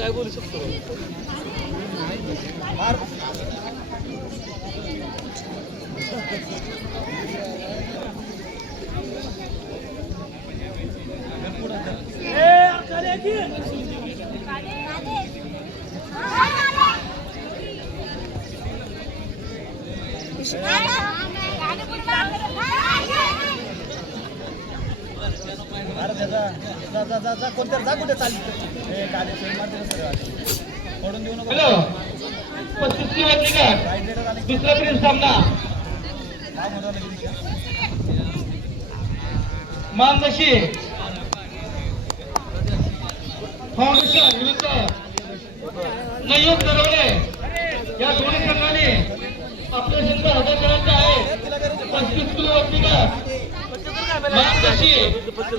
काय बोलू शकतो कोणत्या जा कुठे चालली पडून देऊ नको. हॅलो 35 दुसरा प्रिन्स सामना मानदशी फाउंडेशन विरुद्ध नयन नरवणे या दोन्ही संघाने आपले संघ हजर करायचे आहे. 35 किलो वरती मानदशी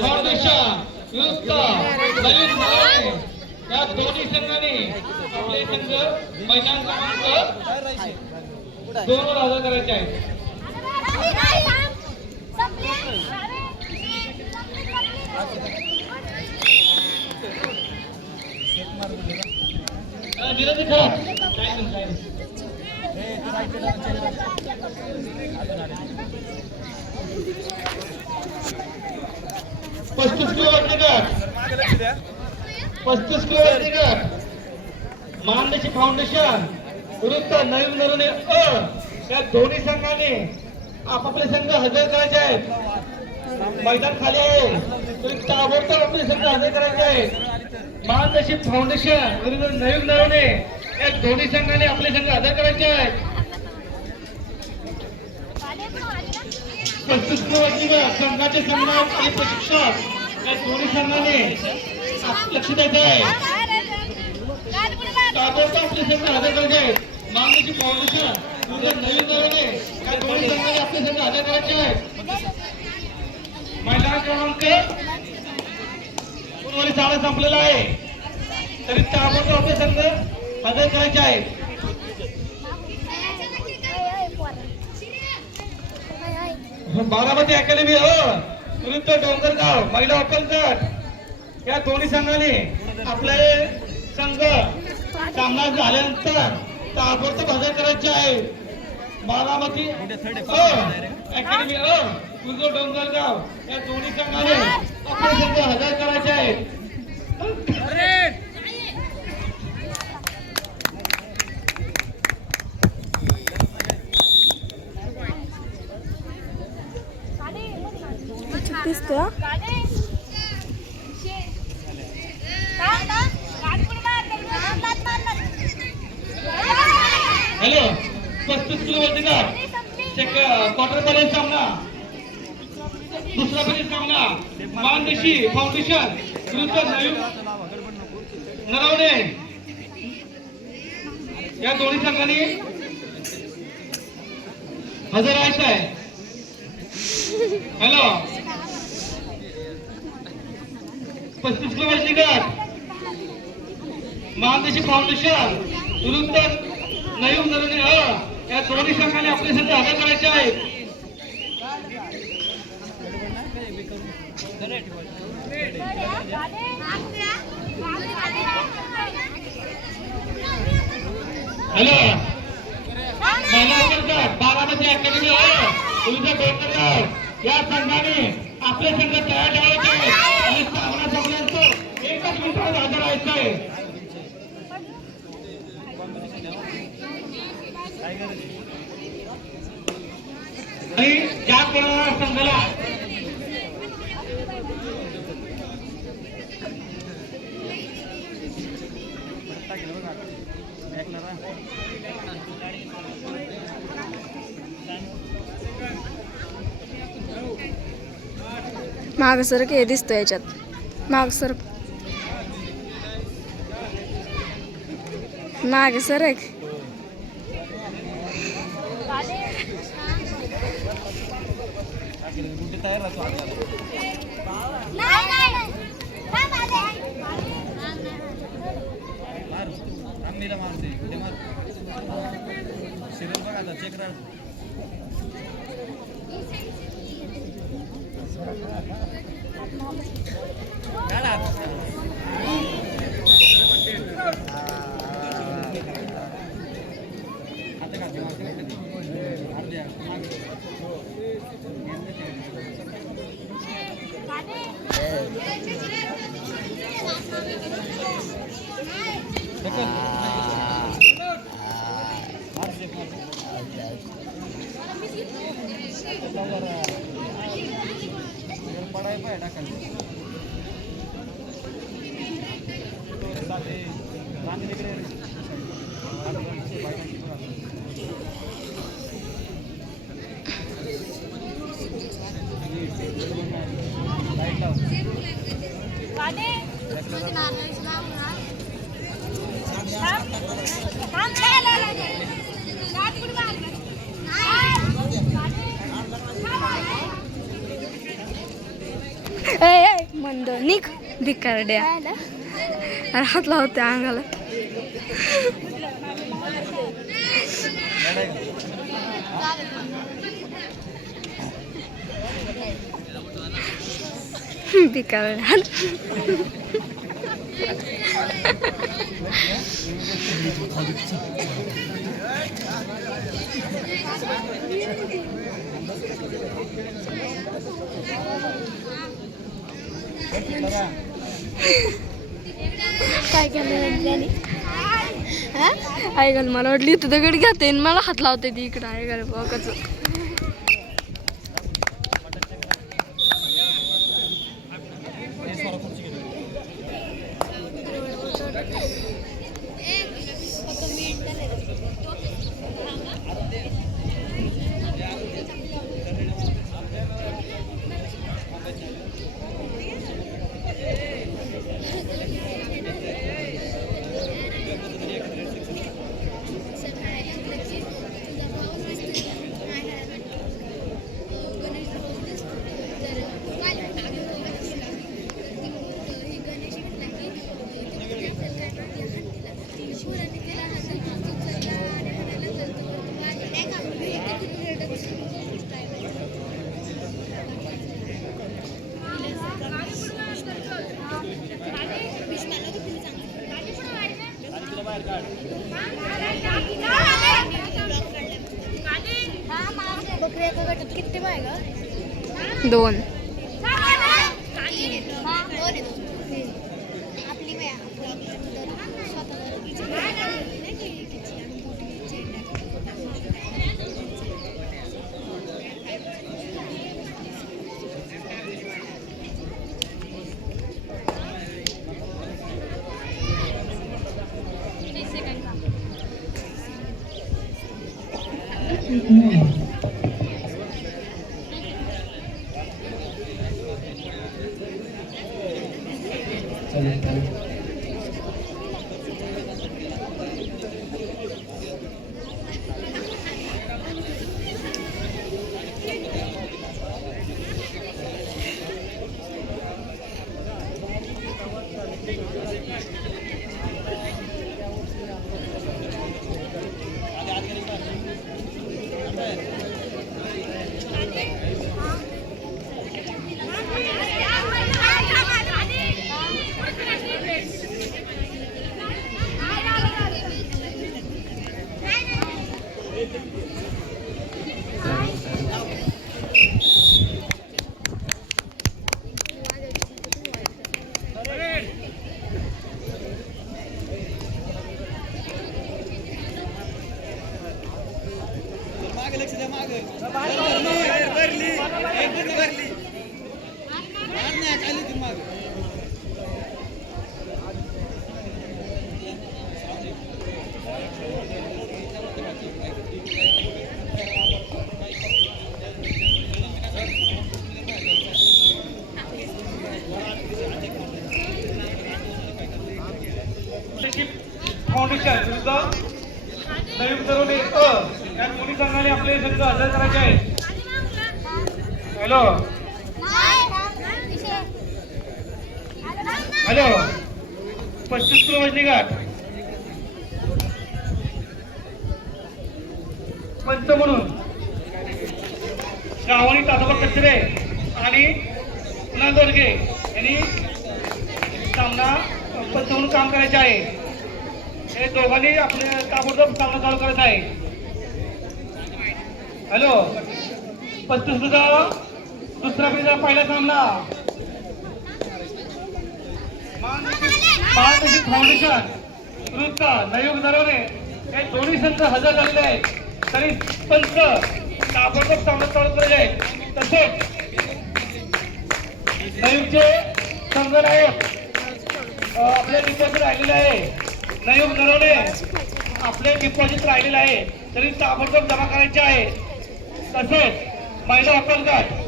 फाउंडेशन विरुद्ध नयन नरवणे या दोन्ही संघाने आपले संघ मैदान क्रमांक 2 वर हजर करायचे आहे. विरोधी खरा 35 किलो वरती गट 35 किलो वरती गट मानदेशी फाउंडेशन विरुद्ध नवीन नरवणे या दोन्ही संघाने आपापले संघ हजर करायचे आहेत. मैदान खाली आहे तरी ताबडतोब आपले संघ हजर करायचे आहेत. मानदेशी फाउंडेशन विरुद्ध नवीन नरवणे या दोन्ही संघाने आपले संघ हजर करायचे आहेत. 35 किलो वरती संघाचे सम्राट आणि प्रशिक्षक या दोन्ही संघाने लक्ष द्यायचं आहे. ताबडतोब आपले संघ हजर करायचे आहेत. मानदेशी फाउंडेशन विरुद्ध नवीन नरवणे या दोन्ही संघाने आपले संघ हजर करायचे आहेत. मैदान क्रमांक 2 वरील सामना संपलेला आहे तरी ताबडतोब आपले संघ हजर करायचे आहेत. बारामती अकॅडमी विरुद्ध डोंगरगाव महिला ओपन गट या दोन्ही संघाने आपले संघ सामना झाल्यानंतर ताबडतोब हजर करायचे आहे. बारामती अकॅडमी विरुद्ध डोंगरगाव या दोन्ही संघाने आपले संघ हजर करायचे आहेत. दिसतो हॅलो 35 किलो वरती क्वार्टर फायनल सामना दुसरा पण सामना मानदेशी फाउंडेशन विरुद्ध नरवणे या दोन्ही संघांनी हजर राहायचं आहे. हॅलो 35 किलो वरती गट मानदेशी फाउंडेशन विरुद्ध नवीन नरवणे या दोन्ही संघाने आपले संघ हजर करायचे आहेत. हॅलो बारामती अकॅडमी विरुद्ध डोंगरगाव या संघाने आपले संघ तयार ठेवायचे आणि सामना संपल्यानंतर एकच मिनिटात हजर राहायचं आहे. आणि ज्या कोणाला संघाला माग सरक हे दिसतो याच्यात माग सरक माग सरक वहिनीला मारते ते मार सिरियल बघ आता चेक राहा पडाय पाय टाकाल मंद निघ भिकारड्या अरे हात लावते अंगाला भिकारड्या काय केलं ऐकाल मला वाटली इथं दगड घेते मला हात लावते ती इकडं ऐकाल बघच दोन फाउंडेशन विरुद्ध नवीन तरुणी या दोन्ही संघाने आपले संघ हजर करायचे आहेत. हॅलो हॅलो 35 किलो वजनी गाठ पंच म्हणून गावणी तातोबा कचरे आणि पुन्हा दोरगे यांनी सामना पंच म्हणून काम करायचे आहे. हे दोघांनी आपले ताबडतोब सामना चालू करत आहे. हॅलो 35 दुसरा पिढीचा पहिला सामना महानदी फाउंडेशन विरुद्ध नयोग नरवणे हे दोन्ही संघ हजर झालेले आहेत. तरी पंच ताबडतोब सामना चालू केलेले आहेत. तसेच नयूबचे संघ नायक आपले डिपॉझिट राहिलेले आहे. नयूब नरवणे आपले डिपॉझिट राहिलेले आहे तरी ताबडतोब जमा करायचे आहे. तसेच महिला हक्कांगट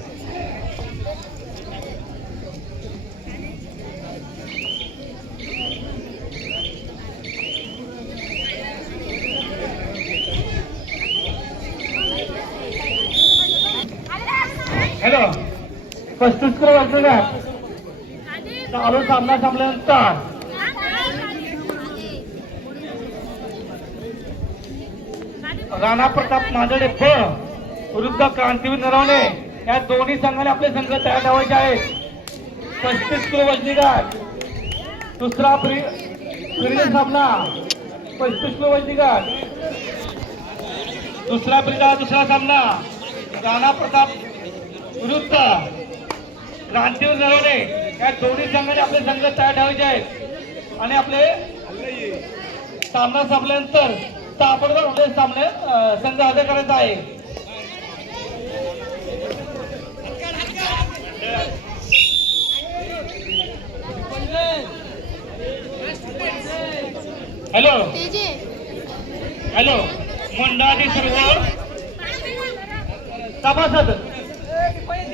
हॅलो 35 वर्षात चालू सामना संपल्यानंतर राणा प्रताप मांदडे फ विरुद्ध क्रांतीवीर नरवणे या दोन्ही संघाने आपले संघ तयार ठेवायचे आहेत. 35 किलो वजनी गट दुसरा पिढीचा सामना 35 किलो वजनी गट दुसरा पिढीचा दुसरा सामना राणा प्रताप विरुद्ध क्रांतीवीर नरवणे या दोन्ही संघाने आपले संघ तयार ठेवायचे आहेत आणि आपले सामना संपल्यानंतर ताबडतोब आपले सामने संघ हजर करायचा आहे. हॅलो हॅलो मंडळातील सर्व सभासद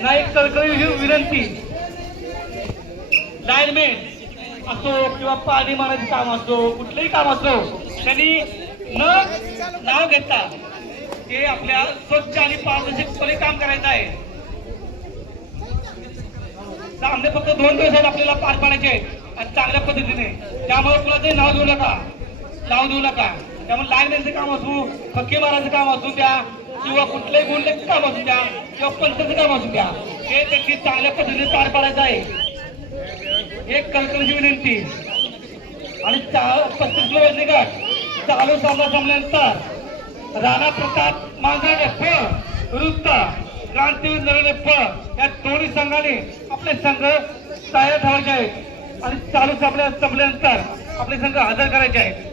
नाईक कळकळी विनंती लाईनमेन असो किंवा पाणी मारायचं काम असो कुठलंही काम असो त्यांनी न नाव घेता ते आपल्या स्वच्छ आणि पारदर्शकपणे काम करायचं आहे. सामने फक्त 2 दिवसात आपल्याला पार पाडायचे आहेत आणि चांगल्या पद्धतीने. त्यामुळे कुणाचे नाव देऊ नका त्यामुळे लाईनमॅनचं काम असू फक्के मारायचं काम असू द्या किंवा कुठलंही गुंडचं काम असू द्या किंवा पंचाचं काम असू द्या हे त्यांची चांगल्या पद्धतीने पार पाडायचं आहे. एक कळकळीची विनंती. आणि 35 किलो वजनी गट चालू सामना संपल्यानंतर राणा प्रताप मांदडे फ विरुद्ध क्रांतीवीर नरवणे फ या दोन्ही संघाने आपले संघ तयार ठेवायचे आहेत आणि चालू संपल्यानंतर आपले संघ हजर करायचे आहेत.